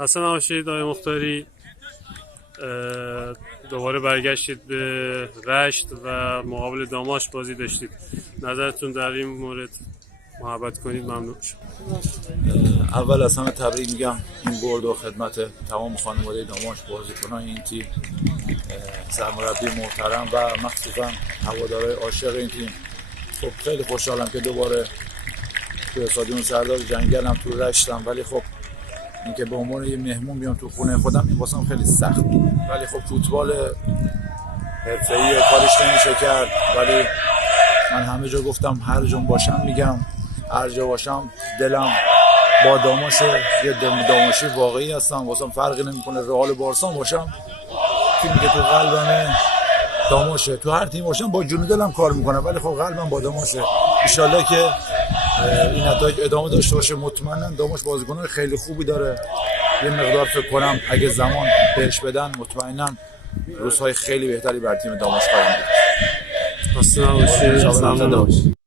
حسن نباشید آقای مختاری، دوباره برگشتید به رشت و مقابل داماش بازی داشتید. نظرتون در این مورد محبت کنید ممنون شد. اول از همه تبریک میگم این برد و خدمت تمام خانواده داماش، بازیکنان این تیم، سرمربی محترم و مخصوصا هوادارهای عاشق این تیم. خب خیلی خوشحالم که دوباره تو استادیوم سردار جنگلم تو رشتم، ولی خب اینکه به عنوان یه مهمون بیام تو خونه خودم این واسم خیلی سخت بود. ولی خب فوتبال حرفه‌ای کارش نمیشه کرد، ولی من همه جا گفتم هر جا باشم میگم، هر جا باشم دلم با داماشه، یه داماشی واقعی هستم، واسم فرقی نمیکنه رئال بارسا باشم، تیمی که تو قلبمه داماشه، تو هر تیم باشم با جون دلم کار میکنم، ولی خب قلبم با داماشه. ان شاءالله که این نتایج ادامه داشته باشه. مطمئنم داماش بازیکنان خیلی خوبی داره، یه مقدار فکر کنم اگه زمان بهش بدن مطمئنم روزهای خیلی بهتری بر تیم داماش خواهیم داشت. خسته نباشید.